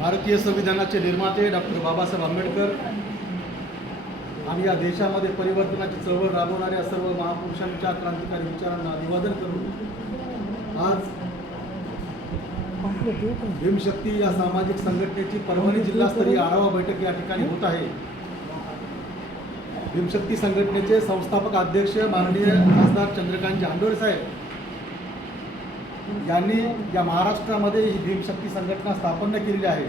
भारतीय संविधानाचे निर्माते डॉक्टर बाबासाहेब आंबेडकर आणि या देशामध्ये परिवर्तनाची चळवळ राबवणाऱ्या सर्व महापुरुषांच्या क्रांतिकारी विचारांना अभिवादन करून आज भीमशक्ती या सामाजिक संघटनेची परभणी जिल्हास्तरीय आढावा बैठक या ठिकाणी होत आहे. भीमशक्ती संघटनेचे संस्थापक अध्यक्ष माननीय खासदार चंद्रकांत हांडोळे साहेब यांनी या महाराष्ट्रामध्ये ही भीमशक्ती संघटना स्थापन केलेली आहे.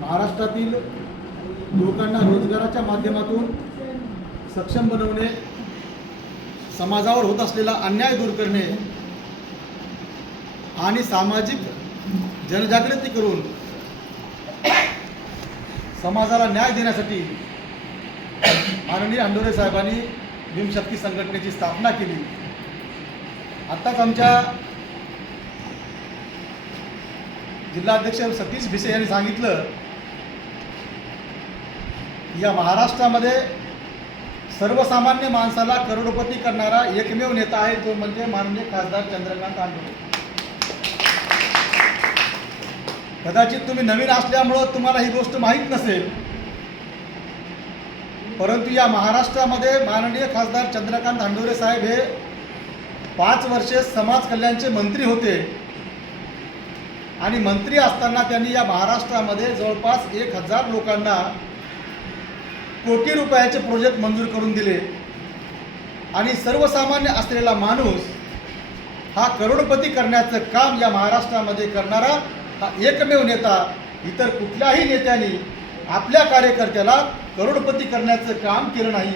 महाराष्ट्रातील लोकांना रोजगाराच्या माध्यमातून सक्षम बनवणे समाजावर होत असलेला अन्याय दूर करणे आणि सामाजिक जनजागृती करून समाजाला न्याय देण्यासाठी माननीय अंडोरे साहेबांनी भीमशक्ती संघटनेची स्थापना केली. आत्ताच आमच्या जिल्हाध्यक्ष सतीश भिसे यांनी सांगितलं या महाराष्ट्रामध्ये सर्वसामान्य माणसाला करोडपती करणारा एकमेव नेता आहे तो म्हणजे माननीय खासदार चंद्रकांत आंदोलन कदाचित तुम्ही नवीन असल्यामुळं तुम्हाला ही गोष्ट माहीत नसेल परंतु या महाराष्ट्रामध्ये माननीय खासदार चंद्रकांत धांडोरे साहेब हे पाच वर्षे समाज कल्याणचे मंत्री होते. आणि मंत्री असताना त्यांनी या महाराष्ट्रामध्ये जवळपास एक हजार लोकांना कोटी रुपयाचे प्रोजेक्ट मंजूर करून दिले. आणि सर्वसामान्य असलेला माणूस हा करोडपती करण्याचं काम या महाराष्ट्रामध्ये करणारा हा एकमेव नेता इतर कुठल्याही नेत्यांनी आपल्या कार्यकर्त्याला करोडपती करण्याचं काम केलं नाही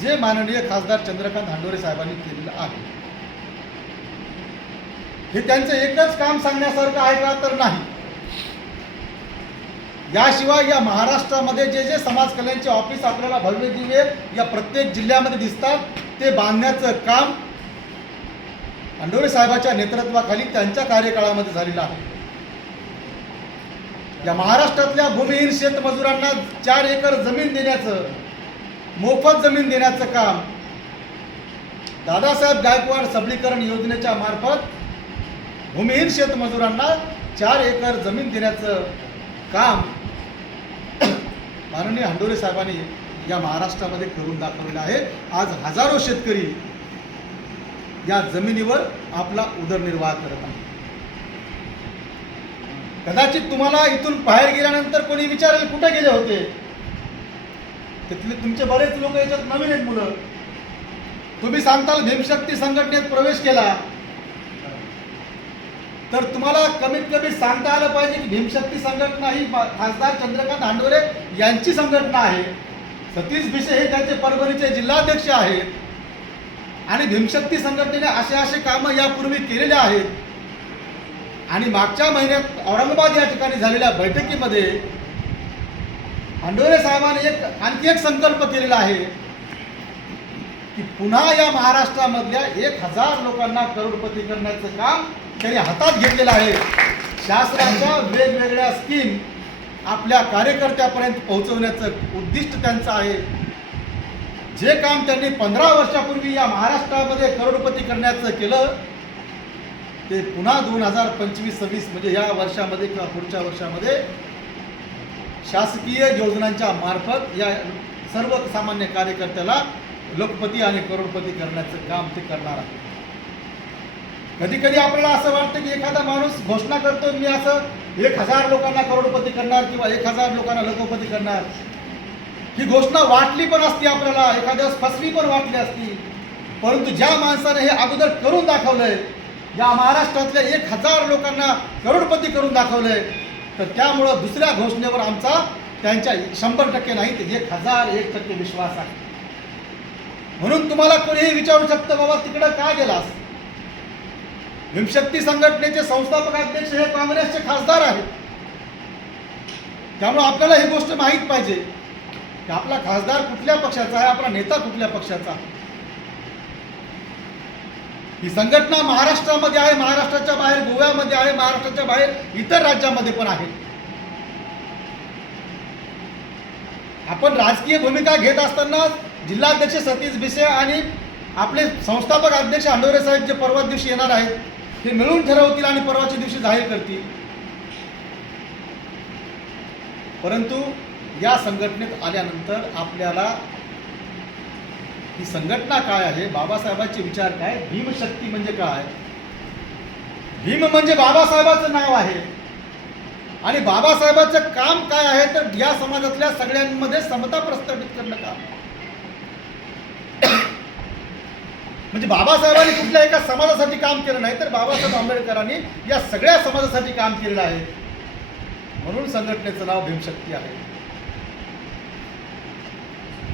जे माननीय खासदार चंद्रकांत हांडोरे साहेबांनी केलेलं आहे. हे त्यांचं एकच काम सांगण्यासारखं आहे का तर नाही. याशिवाय या महाराष्ट्रामध्ये जे जे समाज कल्याणचे ऑफिस आपल्याला भव्य दिवे या प्रत्येक जिल्ह्यामध्ये दिसतात ते बांधण्याचं काम अंडोरे साहेबाच्या नेतृत्वाखाली त्यांच्या कार्यकाळामध्ये झालेलं आहे. या महाराष्ट्रातल्या भूमिहीन शेतमजुरांना चार एकर जमीन देण्याचं मोफत जमीन देण्याचं काम दादासाहेब गायकवाड सबलीकरण योजनेच्या मार्फत भूमिहीन शेतमजुरांना चार एकर जमीन देण्याचं काम माननीय हंडोरे साहेबांनी या महाराष्ट्रामध्ये करून दाखवलेलं आहे. आज हजारो शेतकरी या जमिनीवर आपला उदरनिर्वाह करत आहे कदाचित तुम्हाला इथून बाहेर गेल्यानंतर कोणी विचारेल कुठे गेले होते? तिथले तुमचे बरेच लोक याच्यात नवीन आहेत मुलं. तुम्ही सांगताल भीमशक्ती संघटनेत प्रवेश केला. तर तुम्हाला कमीत कमी सांगता आलं पाहिजे की भीमशक्ती संघटना ही खासदार चंद्रकांत हांडोरे यांची संघटना आहे. सतीश भिसे हे त्यांचे परभणीचे जिल्हाध्यक्ष आहेत. आणि भीमशक्ती संघटनेने असे असे कामं यापूर्वी केलेले आहेत. आणि मागच्या महिन्यात औरंगाबाद या ठिकाणी झालेल्या बैठकीमध्ये हांडोरे साहेबांनी एक आणखी एक संकल्प केलेला आहे की पुन्हा या महाराष्ट्रामधल्या एक हजार लोकांना करोडपती करण्याचं काम त्यांनी हातात घेतलेलं आहे. शासनाच्या वेगवेगळ्या स्कीम आपल्या कार्यकर्त्यापर्यंत पोहोचवण्याचं उद्दिष्ट त्यांचं आहे. जे काम त्यांनी पंधरा वर्षापूर्वी या महाराष्ट्रामध्ये करोडपती करण्याचं केलं ते पुन्हा दोन हजार पंचवीस सव्वीस म्हणजे या वर्षामध्ये किंवा पुढच्या वर्षामध्ये शासकीय योजनांच्या मार्फत या सर्वसामान्य कार्यकर्त्याला लोकपती आणि करोडपती करण्याचं काम ते करणार आहे कधी कधी आपल्याला असं वाटतं की एखादा माणूस घोषणा करतो मी असं एक हजार लोकांना करोडपती करणार किंवा एक हजार लोकांना लखोपती करणार. ही घोषणा वाटली पण असती आपल्याला एखाद्या फसवी पण वाटली असती. परंतु ज्या माणसाने हे अगोदर करून दाखवलंय या महाराष्ट्रातल्या एक हजार लोकांना करोडपती करून दाखवलंय तर त्यामुळं दुसऱ्या घोषणेवर आमचा त्यांच्या शंभर टक्के नाही तर एक हजार एक टक्के विश्वास आहे. म्हणून तुम्हाला कोणीही विचारू शकतं बाबा तिकडं का गेलास? भीमशक्ती संघटनेचे संस्थापक अध्यक्ष हे काँग्रेसचे खासदार आहेत. त्यामुळे आपल्याला ही गोष्ट माहीत पाहिजे की आपला खासदार कुठल्या पक्षाचा आहे आपला नेता कुठल्या पक्षाचा आहे. ही संघटना महाराष्ट्रामध्ये आहे महाराष्ट्राच्या बाहेर गोव्यामध्ये आहे महाराष्ट्राच्या बाहेर इतर राज्यामध्ये पण आहे. आपण राजकीय भूमिका घेत असताना जिल्हाध्यक्ष सतीश भिसे आणि आपले संस्थापक अध्यक्ष अंडोरे साहेब जे परवा दिवशी येणार आहेत ते मिळून ठरवतील आणि परवाच्या दिवशी जाहीर करतील. परंतु या संघटनेत आल्यानंतर आपल्याला ही संघटना काय आहे? बाबासाहेबांचे विचार काय? भीमशक्ती म्हणजे काय? भीम म्हणजे बाबासाहेबाचं नाव आहे. आणि बाबासाहेबाचं काम काय आहे? तर या समाजातल्या सगळ्यांमध्ये समता प्रस्थापित करणं काम म्हणजे बाबासाहेबांनी कुठल्या एका समाजासाठी काम केलं नाही तर बाबासाहेब आंबेडकरांनी या सगळ्या समाजासाठी काम केलेलं आहे. म्हणून संघटनेचं नाव भीमशक्ती आहे.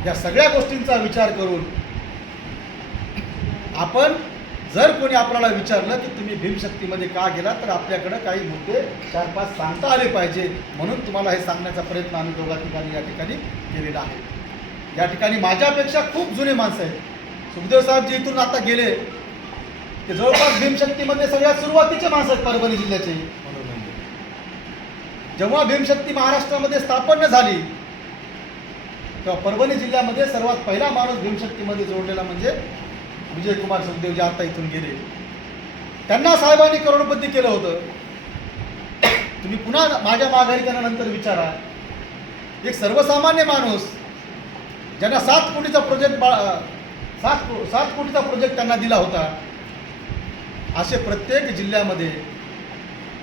या सगळ्या गोष्टींचा विचार करून आपण जर कोणी आपल्याला विचारलं की तुम्ही भीमशक्तीमध्ये का गेला तर आपल्याकडं काही मुद्दे चार पाच सांगता आले पाहिजे. म्हणून तुम्हाला हे सांगण्याचा प्रयत्न आम्ही दोघा ठिकाणी या ठिकाणी केलेला आहे. या ठिकाणी माझ्यापेक्षा खूप जुने माणसं आहेत. सुखदेव साहेब जे इथून आता गेले ते जवळपास भीमशक्तीमध्ये सगळ्यात सुरुवातीचे माणसं आहेत परभणी जिल्ह्याचे. जेव्हा भीमशक्ती महाराष्ट्रामध्ये स्थापन झाली तेव्हा परभणी जिल्ह्यामध्ये सर्वात पहिला माणूस भीमशक्तीमध्ये जोडलेला म्हणजे विजयकुमार सुखदेव जे आता इथून गेले. त्यांना साहेबांनी करोडपती केलं होतं. तुम्ही पुन्हा माझ्या माघारी त्यांना नंतर विचारा. एक सर्वसामान्य माणूस ज्यांना सात कोटीचा प्रोजेक्ट सात को सात कोटीचा प्रोजेक्ट त्यांना दिला होता. असे प्रत्येक जिल्ह्यामध्ये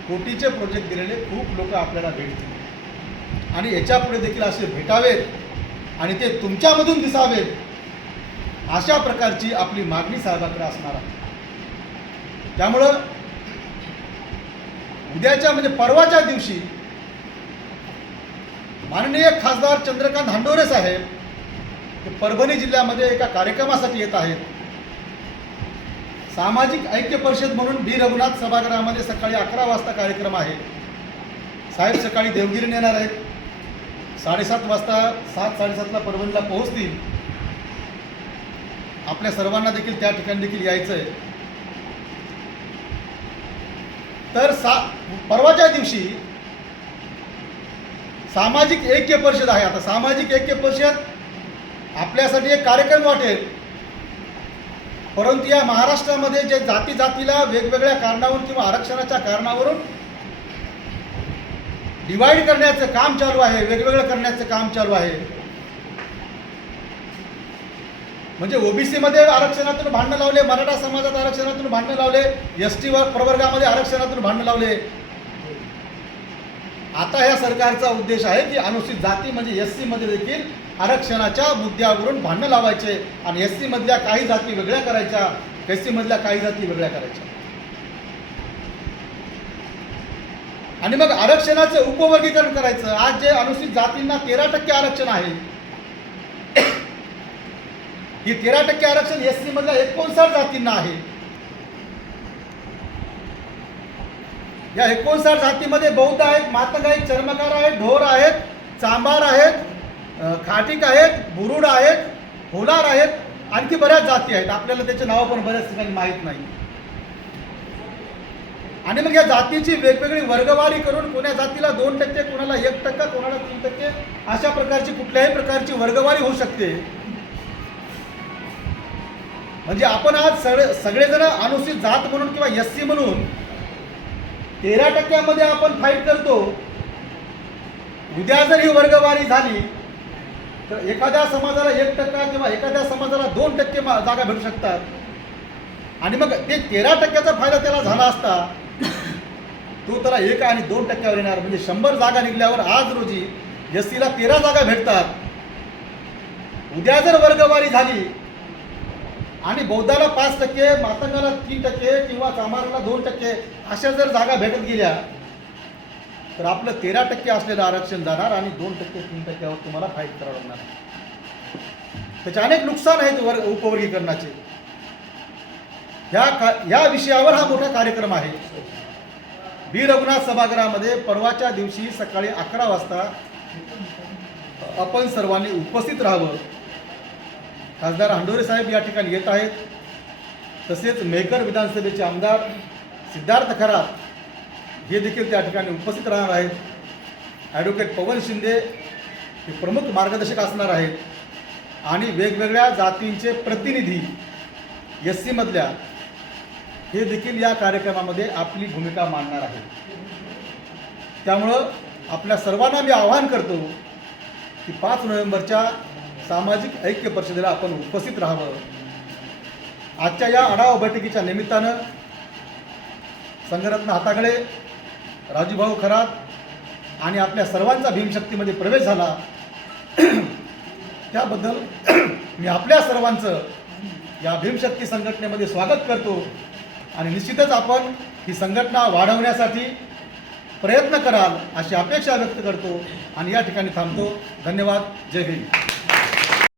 कोटीचे प्रोजेक्ट दिलेले खूप लोक आपल्याला भेटतील. आणि याच्यापुढे देखील असे भेटावेत आणि ते तुमच्यामधून दिसावेत अशा प्रकारची आपली मागणी साहेबाकडे असणार आहे. त्यामुळं उद्याच्या म्हणजे परवाच्या दिवशी माननीय खासदार चंद्रकांत हांडोरे साहेब ते परभणी जिल्ह्यामध्ये एका कार्यक्रमासाठी येत आहेत. सामाजिक ऐक्य परिषद म्हणून बी. रघुनाथ सभागृहामध्ये सकाळी अकरा वाजता कार्यक्रम आहे. साहेब सकाळी देवगिरीने येणार आहेत. साडेसात वाजता सात साडेसातला परभणीला पोहोचतील. आपल्या सर्वांना देखील त्या ठिकाणी देखील यायचं आहे तर सा परवाच्या दिवशी सामाजिक ऐक्य परिषद आहे. आता सामाजिक ऐक्य परिषद आपल्यासाठी एक कार्यक्रम वाटेल. परंतु या महाराष्ट्रामध्ये जे जाती जातीला वेगवेगळ्या कारणावरून किंवा आरक्षणाच्या कारणावरून डिवाईड करण्याचं काम चालू आहे वेगवेगळं करण्याचं काम चालू आहे. म्हणजे ओबीसी मध्ये आरक्षणातून भांडणं लावले मराठा समाजात आरक्षणातून भांडणं लावले एस टी प्रवर्गामध्ये आरक्षणातून भांडणं लावले. आता ह्या सरकारचा उद्देश आहे की अनुसूचित जाती म्हणजे एस सी मध्ये देखील आरक्षणाच्या मुद्द्यावरून भांडणं लावायचे आणि एस सी मधल्या काही जाती वेगळ्या करायच्या एस सी मधल्या काही जाती वेगळ्या करायच्या. आणि मग आरक्षणाचं उपवर्गीकरण करायचं. आज जे अनुसूचित जातींना तेरा टक्के आरक्षण आहे ही तेरा टक्के आरक्षण एस सी मधल्या एकोणसाठ जातींना आहे. या एकोणसाठ जातीमध्ये बौद्ध आहेत मातंग आहेत चर्मकार आहेत ढोर आहेत चांबार आहेत खाटिक आहेत बुरुड आहेत होलार आहेत आणखी बऱ्याच जाती आहेत. आपल्याला त्याचे नावं पण बऱ्याच ठिकाणी माहीत नाही. आणि मग या जातीची वेगवेगळी वर्गवारी करून कोण्या जातीला दोन टक्के कोणाला एक टक्का कोणाला तीन टक्के अशा प्रकारची कुठल्याही प्रकारची वर्गवारी होऊ शकते. म्हणजे आपण आज सगळे सगळेजण अनुसूचित जात म्हणून किंवा एस सी म्हणून तेरा टक्क्यामध्ये आपण फाईट करतो. उद्या जर ही वर्गवारी झाली तर एखाद्या समाजाला एक टक्का किंवा एखाद्या समाजाला दोन टक्के मा- जागा भेटू शकतात. आणि मग ते तेरा टक्क्याचा फायदा त्याला झाला असता तो त्याला एक आणि दोन टक्क्यावर येणार. म्हणजे शंभर जागा निघल्यावर आज रोजी एस सीला तेरा जागा भेटतात. उद्या जर वर्गवारी झाली आणि बौद्धाला पाच टक्के मातंगाला तीन टक्के किंवा चामाराला दोन टक्के अशा जर जागा भेटत गेल्या तर आपलं तेरा टक्के असलेलं आरक्षण जाणार आणि दोन टक्के तीन टक्क्यावर तुम्हाला फाईट करावं लागणार. त्याचे अनेक नुकसान आहेत वर्ग उपवर्गीकरणाचे. ह्या का या विषयावर हा मोठा कार्यक्रम आहे. बी. रघुनाथ सभागृहामध्ये परवाच्या दिवशी सकाळी अकरा वाजता आपण सर्वांनी उपस्थित राहावं. खासदार हंडोरे साहेब या ठिकाणी येत आहेत. तसेच मेकर विधानसभेचे आमदार सिद्धार्थ खरात हे देखील त्या ठिकाणी उपस्थित राहणार आहेत. ॲडव्होकेट पवन शिंदे हे प्रमुख मार्गदर्शक असणार आहेत. आणि वेगवेगळ्या जातींचे प्रतिनिधी एस सीमधल्या हे देखील या कार्यक्रमामध्ये आपली भूमिका मांडणार आहेत. त्यामुळं आपल्या सर्वांना मी आवाहन करतो की पाच नोव्हेंबरच्या सामाजिक ऐक्य परिषदेला आपण उपस्थित राहावं. आजच्या या आढावा बैठकीच्या निमित्तानं संघरत्न हाताकडे राजूभाऊ खरात आणि आपल्या सर्वांचा भीमशक्तीमध्ये प्रवेश झाला. त्याबद्दल मी आपल्या सर्वांचं या भीमशक्ती संघटनेमध्ये स्वागत करतो आणि निश्चितच आपण ही संघटना वाढवण्यासाठी प्रयत्न कराल अशी अपेक्षा व्यक्त करतो आणि या ठिकाणी थांबतो. धन्यवाद. जय हिंद